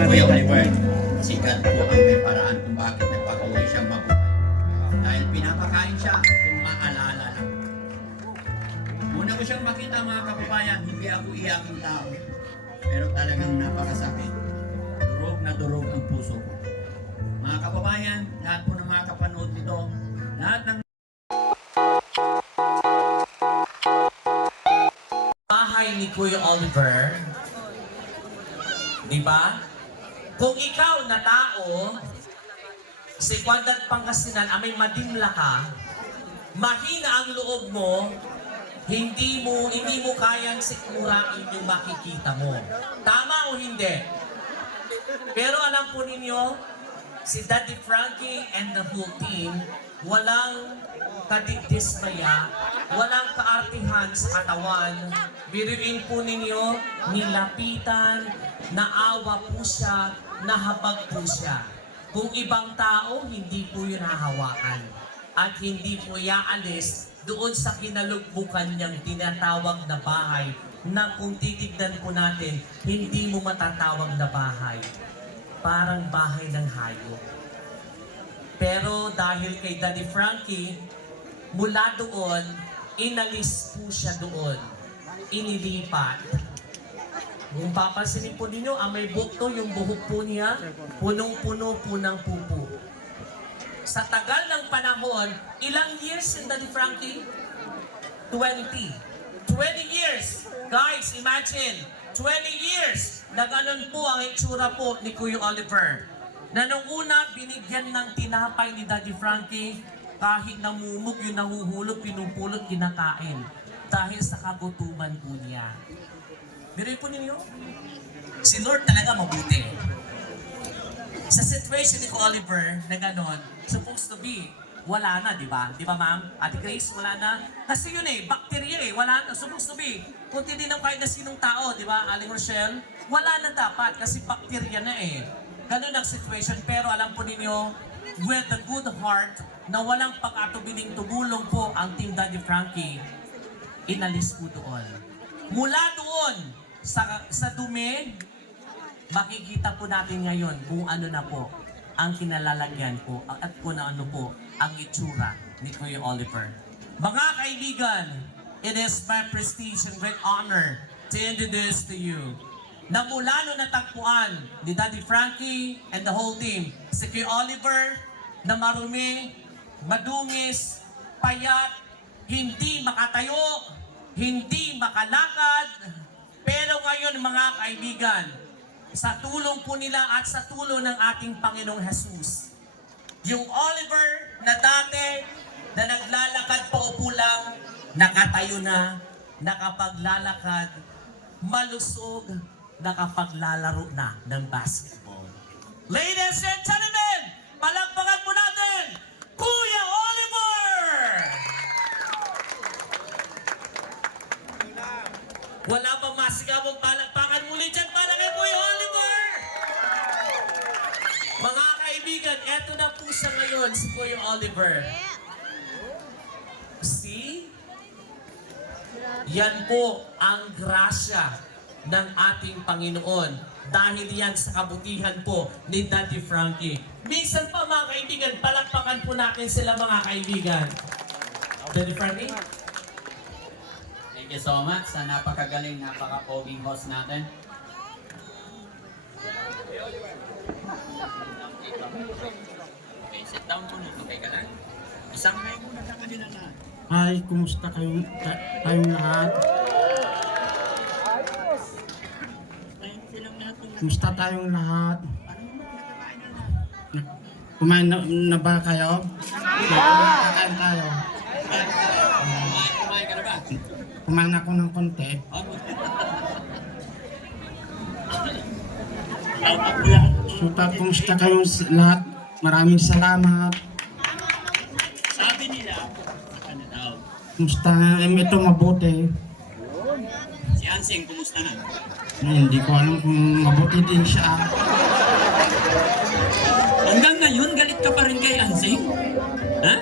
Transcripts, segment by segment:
Kuya Oliver, si God po ang may paraan kung bakit nagpatuloy siyang mabuhay. Dahil pinapakain siya kung maalala lang. Muna ko siyang makita mga kababayan, hindi ako iyaking tao. Pero talagang napakasakit. Durog ang puso ko. Mga kababayan, lahat po ng mga kapanood nito, lahat ng bahay ni Kuya Oliver, di ba? Kung ikaw na tao, si Quadrat Pangasinan, amay madimla ka, mahina ang loob mo, hindi mo kayang sikmurain yung makikita mo. Tama o hindi? Pero alam po ninyo, si Daddy Frankie and the whole team, walang kadidismaya, walang kaartihan sa katawan. Biruin po ninyo, nilapitan, naawa po siya, nahabag po siya. Kung ibang tao, hindi po yun hahawakan. At hindi po iaalis doon sa kinalugbukan niyang tinatawag na bahay na kung titignan po natin, hindi mo matatawag na bahay. Parang bahay ng hayop. Pero dahil kay Daddy Frankie, mula doon, inalis po siya doon. Inilipat. Kung papansinin po ninyo, may bukto yung buhok po niya, punong-puno po ng pupo. Sa tagal ng panahon, ilang years si Daddy Frankie? 20 years! Guys, imagine, 20 years na ganun po ang itsura po ni Kuya Oliver. Na nung una, binigyan ng tinapay ni Daddy Frankie, kahit namumog yung nahuhulog, pinupulot, kinakain. Dahil sa kagutuman po niya. Biruin po ninyo, si Lord talaga mabuti. Sa situation ni Kuya Oliver na gano'n, supposed to be, wala na, di ba? Di ba, ma'am? Ate Grace, wala na. Kasi yun bacteria wala na. Supposed to be, kung tinilang kahit na sinong tao, di ba, Aling Rochelle, wala na dapat kasi bacteria na Ganun ang situation, pero alam po ninyo, with a good heart, na walang pag-atubiling tumulong po ang Team Daddy Frankie, inalis po doon. Mula doon, sa dumi, makikita po natin ngayon kung ano na po ang kinalalagyan po at kung ano po ang itsura ni Kuya Oliver. Mga kaibigan, it is my prestige and great honor to introduce to you na mula nung natagpuan ni Daddy Frankie and the whole team, si Kuya Oliver na marumi, madungis, payat, hindi makatayo, hindi makalakad, pero ngayon mga kaibigan, sa tulong po nila at sa tulong ng ating Panginoong Jesus, yung Oliver na dati na naglalakad paupo lang, nakatayo na, nakapaglalakad, malusog, nakapaglalaro na ng basketball. Ladies and gentlemen, palakpakan po natin, Kuya Oliver! Wala bang masigabong palakpakan muli dyan para kay Kuya Oliver? Mga kaibigan, eto na po siya ngayon, si Kuya Oliver. See? Yan po ang grasya ng ating Panginoon. Dahil yan sa kabutihan po ni Daddy Frankie. Minsan pa mga kaibigan, palakpakan po natin sila mga kaibigan. Daddy Frankie? thank you so much sa napakagaling, napaka-poging host natin. Okay, sit down muna. Okay ka lang? Isang kayo muna sa kanila na. Hi, kumusta kayong lahat? Kumusta tayong lahat? Kumain na ba kayo? Kakain tayo. Kumain ka na ba? Kumain ako ng konti. Suka, kumusta kayong lahat? Maraming salamat. Sabi nila, ano daw? Kumusta ito mabuti? Si Ansing, kumusta na? Hindi ko alam kung mabuti din siya. Hanggang ngayon, galit ka pa rin kay Ansing? Ha?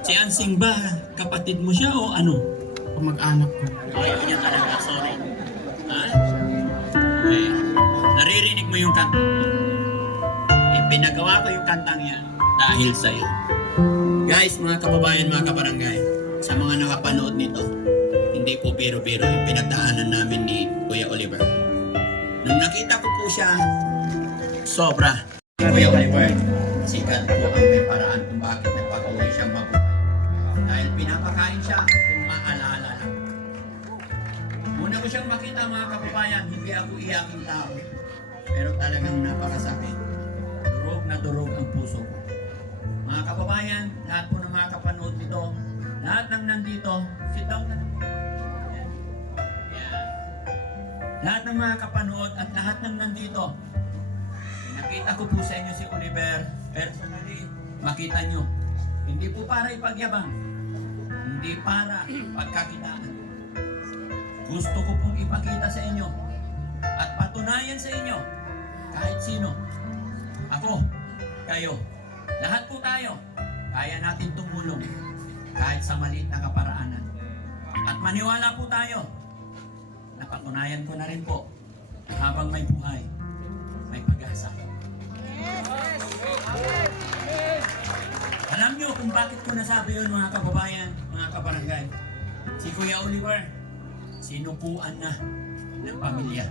Si Ansing ba, kapatid mo siya o ano? Kamag-anak ko. Ayaw niya talaga, sorry. Ha? Okay. Naririnig mo yung kanta. Ipinagawa ko yung kantang yan dahil sa iyo. Guys, mga kababayan, mga kabarangay, sa mga nakapanood nito, hindi po biro-biro yung pinagdaanan namin ni Kuya Oliver. Nung nakita ko po siya, sobra. Kuya Oliver, sikat po ang may paraan kung bakit nagpakauwi siyang mabuhay. Dahil pinapakain siya kung maalala lang. Muna ko siyang makita, mga kababayan, hindi ako iyaking tao. Pero talagang napakasakit. Durog na durog ang puso ko. Mga kababayan, lahat po ng mga kapanood nito, lahat ng nandito, sit down na lang. Yan. Yan. Lahat ng mga kapanood at lahat ng nandito, nakita ko po sa inyo si Oliver, personally, makita nyo. Hindi po para ipagyabang, hindi para pagkakitaan. Gusto ko pong ipakita sa inyo at patunayan sa inyo, kahit sino, ako, kayo, lahat po tayo, kaya natin tumulong kahit sa maliit na kaparaanan. At maniwala po tayo, napatunayan ko na rin po, habang may buhay, may pag-asa. Alam nyo kung bakit ko nasabi yun, mga kababayan, mga kabarangay. Si Kuya Oliver, sinupuan na ng pamilya.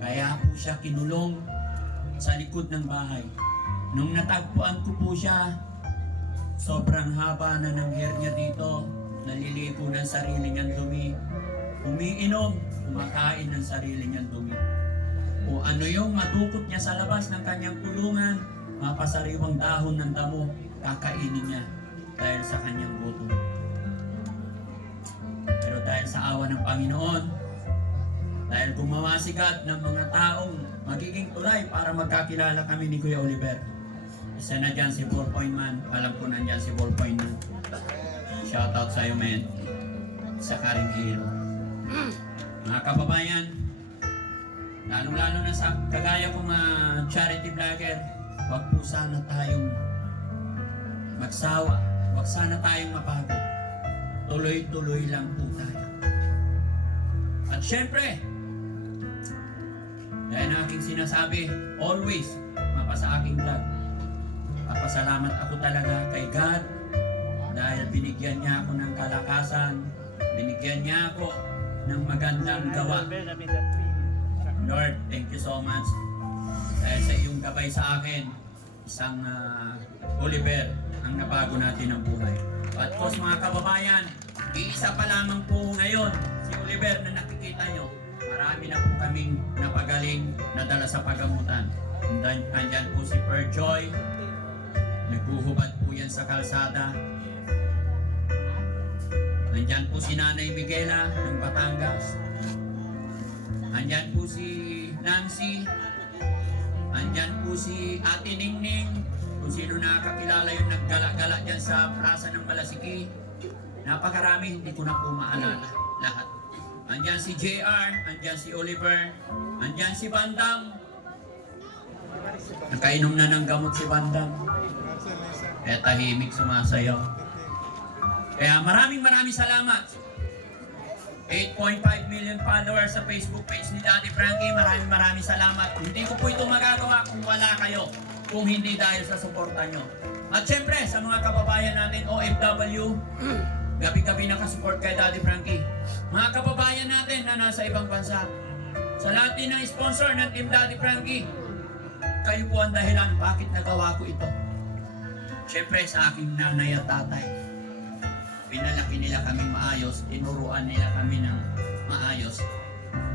Kaya po siya kinulong sa likod ng bahay. Nung natagpuan ko po siya, sobrang haba na ng hair niya dito, naliligo ng sarili niyang dumi, umiinom, kumakain ng sarili niyang dumi. O ano yung madukot niya sa labas ng kanyang kulungan, mapasariwang dahon ng damo, kakainin niya dahil sa kanyang gutom. Pero dahil sa awa ng Panginoon, dahil gumawa si God ng mga taong magiging tulay para magkakilala kami ni Kuya Oliver. Isa na dyan si Ballpoint Man. Alam ko na dyan si Ballpoint Man. Shoutout sa'yo, men. Sa Karing Hero. Mga kababayan, lalong-lalo na sa kagaya kong charity vlogger, wag po sana tayong magsawa. Wag sana tayong mapagod. Tuloy-tuloy lang po tayo. At syempre, dahil na aking sinasabi, always, mapasa aking vlog. Papasalamat ako talaga kay God dahil binigyan niya ako ng kalakasan, binigyan niya ako ng magandang gawa. Lord, thank you so much dahil sa iyong gabay sa akin, isang Oliver ang nabago natin ang buhay. At course, mga kababayan, iisa pa lamang po ngayon si Oliver na nakikita nyo. Marami na po kaming napagaling nadala sa pagamutan. Andyan po si Perjoy, naghuhubad po yan sa kalsada. Andyan po si Nanay Miguela ng Batangas. Andyan po si Nancy. Andyan po si Ate Ningning. Kung sino nakakilala yung naggala-gala dyan sa Plaza ng Malasiki. Napakarami, hindi ko na po maalala lahat. Andyan si JR, andyan si Oliver, andyan si Bandam. Nakainom na ng gamot si Bandam. Kaya tahimik sumasayaw. Kaya maraming salamat. 8.5 million followers sa Facebook page ni Daddy Frankie. Maraming salamat. Hindi ko po ito magagawa kung wala kayo. Kung hindi dahil sa suporta nyo. At syempre, sa mga kababayan natin, OFW, gabi-gabi nakasupport kay Daddy Frankie. Mga kababayan natin na nasa ibang bansa. Sa lahat din ng sponsor ng Team Daddy Frankie, kayo po ang dahilan bakit nagawa ko ito. Siyempre sa aking nanay at tatay. Pinalaki nila kami maayos, tinuruan nila kami ng maayos.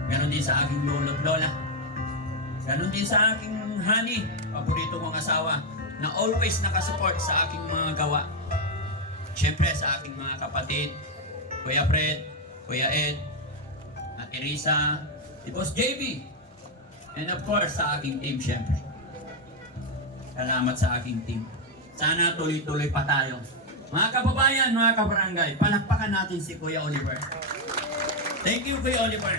Ganon din sa aking lolo at lola. Ganon din sa aking honey, paborito kong asawa, na always nakasupport sa aking mga gawa. Siyempre sa aking mga kapatid, Kuya Fred, Kuya Ed, Ate Risa, si Boss JB, and of course sa aking team siyempre. Salamat sa aking team. Sana tuloy-tuloy pa tayo. Mga kababayan, mga kabarangay, palakpakan natin si Kuya Oliver. Thank you, Kuya Oliver.